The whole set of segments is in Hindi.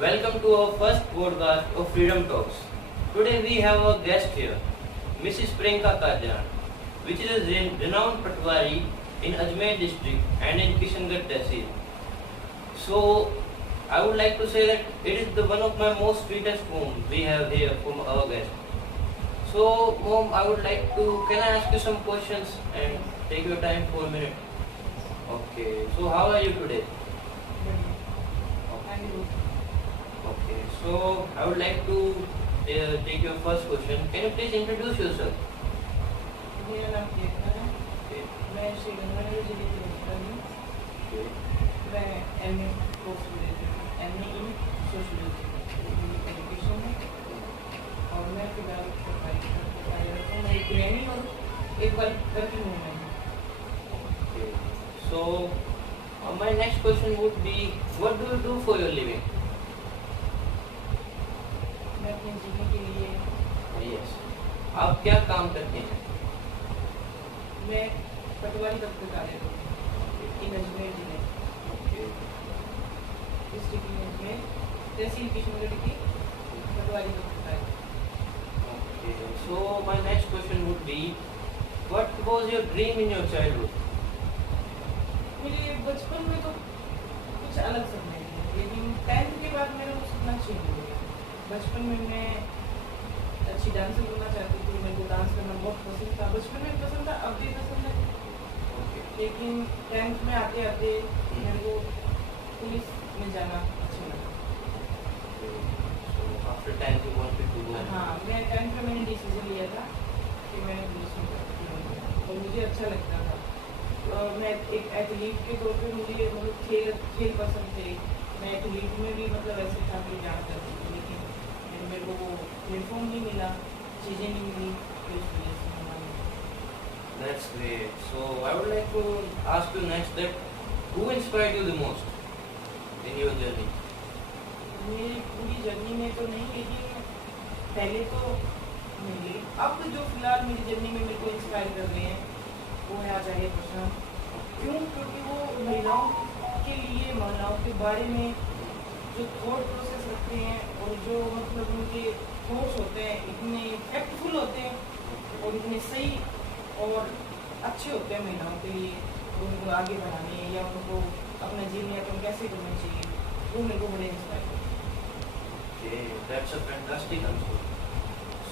Welcome to our first podcast of Freedom Talks. Today we have a guest here, Mrs. Priyanka Karjan, which is a renowned Patwari in Ajmer district and in Kishangarh Tehsil. So I would like to say that it is one of my most sweetest mom we have here from our guest. So mom, I would like to, can I ask you some questions and take your time for a minute? Okay, so how are you today? Okay, so I would like to take your first question. Can you please introduce yourself? मेरा नाम केतन है। Okay. मैं श्री गंगानगर जिले की रहने वाली हूँ। मैं एमए कोर्स एमए इन सोशल एजुकेशन है और मैं फिलहाल कार्यरत हूँ। मैं एक गृहिणी और एक वर्किंग वूमेन हूँ। Okay. So my next question would be, what do you do for your living? मैं अपने जीवन के लिए Yes. आप क्या काम करते हैं? मैं पटवारी दफ्तर कार्यरत हूँ इन अजमेर जिले Okay. डिस्ट्रिक्ट में तहसील किशनगढ़ की पटवारी दफ्तर कार्यरत। Okay. So my next question would be, what was your dream in your childhood? मेरे बचपन में तो कुछ अलग सपने थे, लेकिन 10th के बाद मेरा वो सपना चेंज हो गया। बचपन में मैं अच्छी डांसर बनना चाहती थी, मेरे को डांस करना बहुत पसंद था। बचपन में पसंद था, अब भी पसंद है, Okay. लेकिन 10th में आते आते मेरे को पुलिस में जाना अच्छा लगा। So after 10th you wanted to go? हाँ, मैं 10th में मैंने डिसीजन लिया था कि मैं पुलिस में जाऊँगी और मुझे अच्छा लगता था। मैं एक एथलीट के तौर पे मुझे मतलब खेल पसंद थे। मैं एथलीट में भी मतलब ऐसे था कि जाना चाहती थी, लेकिन मेरे को वो प्लेटफॉर्म नहीं मिला, चीज़ें नहीं मिली, तो इस वजह से हमारे That's great. So I would like to ask you next that who inspired you the most in your journey? मेरी पूरी जर्नी में तो नहीं, लेकिन पहले तो मेरे अब जो फिलहाल मेरी जर्नी में मेरे को इंस्पायर कर रहे हैं वो है आचार्य प्रशांत। क्यों? क्योंकि वो महिलाओं के लिए, महिलाओं के बारे में जो थॉट प्रोसेस रखते हैं और जो मतलब उनके थॉट्स होते हैं इतने इफेक्टफुल होते हैं और इतने सही और अच्छे होते हैं महिलाओं के लिए, उनको आगे बढ़ाने या उनको अपना जीवन यापन कैसे करना चाहिए, वो मेरे को बड़े इंस्पायर करते हैं। Okay, that's a fantastic answer.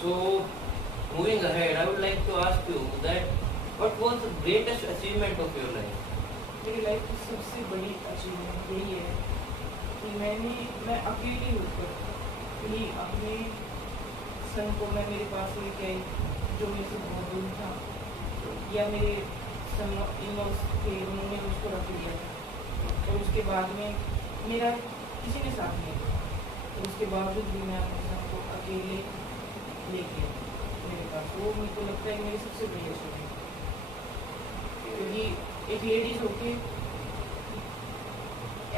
So moving ahead, I would like to ask you that what was the greatest achievement of your life? मेरी लाइफ की सबसे बड़ी अचीवमेंट यही है कि मैं अकेली होकर ही अपने सन को मैं मेरे पास लेके आई, जो मेरे से बहुत दूर था, या मेरे सन इन-लॉज थे, उन्होंने उसको रख लिया और उसके बाद में मेरा किसी ने साथ नहीं दिया, और उसके बावजूद भी मैं अपने सन को अकेले लेके आई मेरे पास। वो मेरे को लगता है मेरी सबसे बड़ी अचीवमेंट, क्योंकि एक लेडीज होके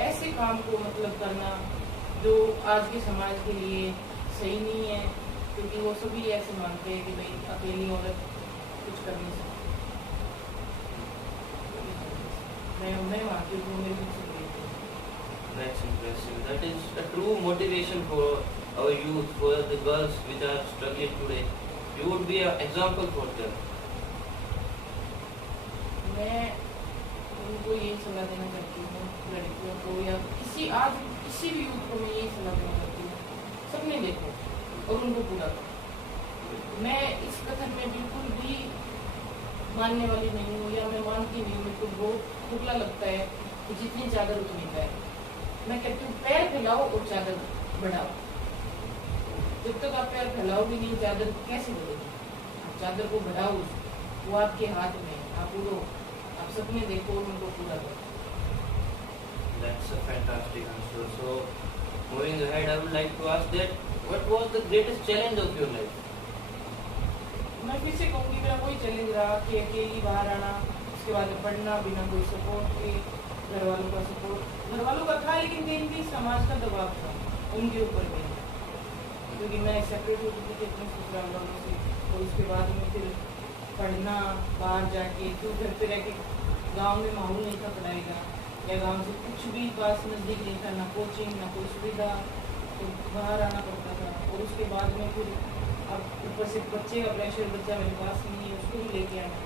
ऐसे काम को मतलब करना जो आज के समाज के लिए सही नहीं है, क्योंकि वो सभी ऐसे मानते हैं कि भाई अकेली औरत कुछ कर नहीं सकती। मैं मानती हूँ मेरी सबसे बड़ी achievement. That's impressive. That is a true motivation for our youth, for the girls which are struggling today. You would be an example for them. मैं उनको यही सलाह देना चाहती हूँ, लड़कियों को या किसी भी यूथ को मैं यही सलाह देना चाहती हूँ, सपने देखो और उनको पूरा करो। मैं इस कथन में बिल्कुल भी मानने वाली नहीं हूँ, या मैं मानती नहीं हूँ, मेरे को बहुत खुला लगता है कि जितनी चादर उतनी पैर। मैं कहती हूँ पैर फैलाओ और चादर बढ़ाओ। जब तक आप पैर फैलाओगे नहीं, चादर कैसे बढ़ेगी? आप चादर को बढ़ाओ, वो आपके हाथ में, आप उड़ो, आप सपने देखो और उनको पूरा करो। That's a fantastic answer. So moving ahead, I would like to ask that what was the greatest challenge of your life? मैं फिर से कहूँगी, मेरा कोई चैलेंज रहा कि अकेली बाहर आना, उसके बाद में पढ़ना बिना कोई सपोर्ट के, घर वालों का सपोर्ट घर वालों का था, लेकिन कहीं भी समाज का दबाव था उनके ऊपर भी, क्योंकि मैं सेपरेट हो चुकी थी अपने ससुराल वालों से, और उसके बाद में फिर पढ़ना बाहर जाके, तो घर पे रह के गाँव में माहौल नहीं था पढ़ाई का, या गांव से कुछ भी पास नज़दीक नहीं था, ना कोचिंग ना कोई सुविधा, तो बाहर आना पड़ता था, और उसके बाद में फिर अब ऊपर से बच्चे का प्रेशर, बच्चा मेरे पास नहीं है, उसको भी लेके आना।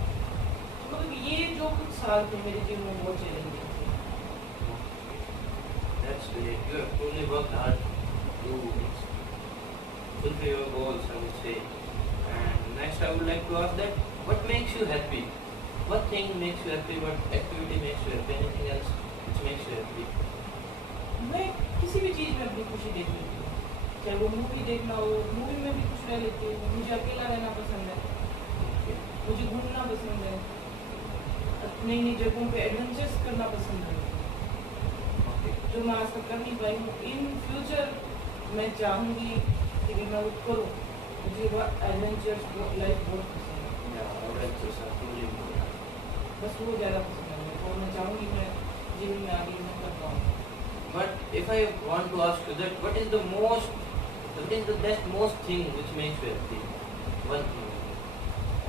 तो मतलब ये जो कुछ साल थे मेरे जीवन में बहुत चैलेंजिंग थे। That's great. You have truly worked hard to fulfill your goals, I would say. And next, I would like to ask that what makes you happy? What thing makes you happy? What activity makes you happy? Anything else which makes you happy? मैं किसी भी चीज़ में अपनी खुशी देख लेती हूँ, चाहे वो मूवी देखना हो, मूवी में भी खुश रह लेती हूँ। मुझे अकेला रहना पसंद है, Okay. मुझे घूमना पसंद है, नई नई जगहों पे एडवेंचर्स करना पसंद है, Okay. जो मैं आज तक कर नहीं पाई हूँ। इन फ्यूचर मैं चाहूँगी कि मैं वो करूँ। मुझे वो एडवेंचर्स लाइफ बहुत पसंद है, Yeah, adventures are truly important. बस वो ज़्यादा पसंद है मेरे को, और मैं चाहूँगी मैं जीवन में आगे मैं कर पाऊँ। But if I want to ask you that, what is the best most thing which makes you happy? One thing.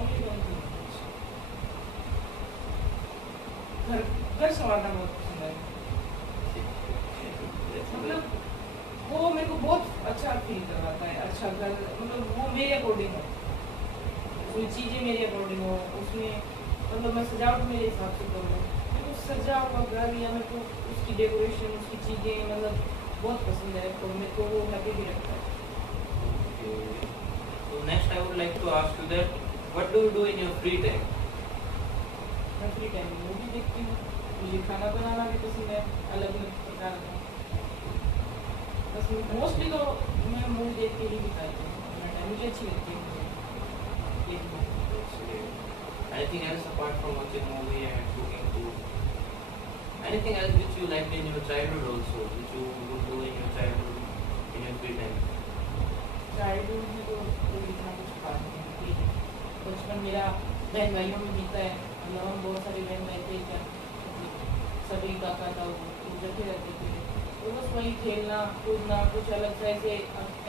Only one thing. घर संवारना बहुत पसंद है। मतलब वो मेरे को बहुत अच्छा फील करवाता है। अच्छा घर, मतलब वो मेरे अकॉर्डिंग हो, कोई चीज़ें मेरे अकॉर्डिंग हो, उसमें मतलब मैं सजावट मेरे हिसाब से करूँ। मेरे को सजा हुआ घर या मेरे को उसकी डेकोरेशन, उसकी चीज़ें मतलब बहुत पसंद है, तो मेरे को वो हैप्पी भी रखता है। Okay. So next I would like to ask you that, what do you do in your free time? मैं फ्री टाइम में मूवी देखती हूँ, मुझे खाना बनाना भी पसंद है अलग अलग प्रकार का। बस मोस्टली तो मैं मूवी देख के ही बिताती हूँ अपना टाइम, मुझे अच्छी लगती है मूवी देखना। Anything else apart from watching movie and cooking food? Anything else which you liked in your childhood also, which you would do in your childhood, in your free time? Childhood में तो कोई इतना कुछ खास नहीं थी। बचपन मेरा बहन भाइयों में बीता है, मतलब हम बहुत सारे बहन भाई थे, क्या सभी काका था वो इकट्ठे रहते थे, तो बस वही खेलना कूदना, कुछ अलग से ऐसे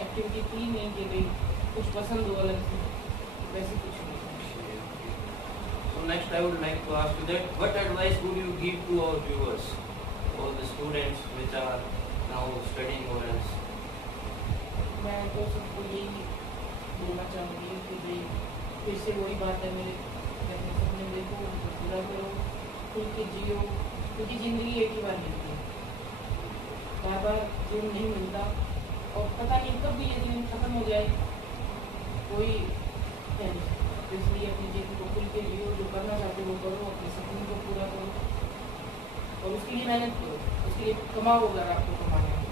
एक्टिविटी थी नहीं कि भाई कुछ पसंद हो अलग से, वैसे कुछ नहीं। So next I would like to ask you that, what advice would you give to our viewers, all the students which are now studying or else? मैं तो सबको यही बोलना चाहूँगी कि भाई फिर से वही बात है, मेरे अपने सपने देखो, उनको पूरा करो, खुल के जियो, क्योंकि ज़िंदगी एक ही बार मिलती है, बार बार जीवन नहीं मिलता, और पता नहीं कब भी ये दिन खत्म हो जाए, कोई है नहीं। तो इसलिए अपनी जीवन को खुल के जियो, जो करना चाहते हो वो करो, अपने सपने को पूरा करो, और उसके लिए मेहनत करो, उसके लिए कमाओ अगर आपको कमाना है।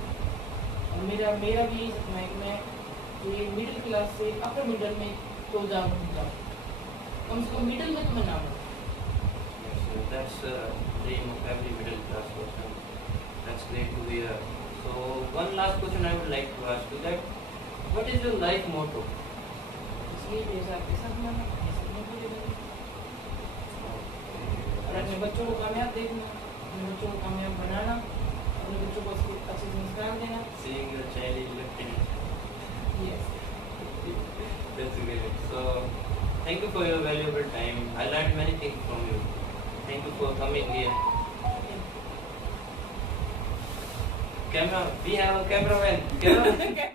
और मेरा भी यही सपना है कि मैं ये मिडिल क्लास से अपर मिडिल में तो जाऊँ, कम से कम मिडिल में तो मैं ना हूँ। Yes, that's the dream of every middle class person. That's great to hear. So one last question I would like to ask you that, what is your life motto? इसलिए मेरे साथ पैसा कमाना, अपने सपने पूरे करना, और अपने बच्चों को कामयाब देखना, अपने बच्चों को कामयाब बनाना, अपने बच्चों को अच्छे संस्कार देना। Seeing your child is lifted. Yes. That's great. So thank you for your valuable time. I learned many things from you. Thank you for coming here. Camera, we have a cameraman. Camera.